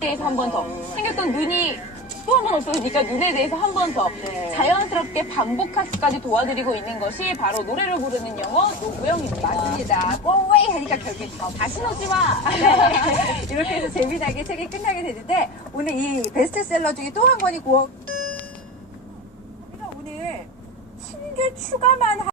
대해서 한 번 더, 생겼던 눈이 또 한 번 없어지니까 눈에 대해서 한 번더 네. 자연스럽게 반복학습까지 도와드리고 있는 것이 바로 노래를 부르는 영어 노구영입니다. 맞습니다. 꼬웨이 하니까 결국엔 오지 마. 네. 이렇게 해서 재미나게 책이 끝나게 되는데 오늘 이 베스트셀러 중에 또 한 권이 고 우리가 오늘 신규 추가만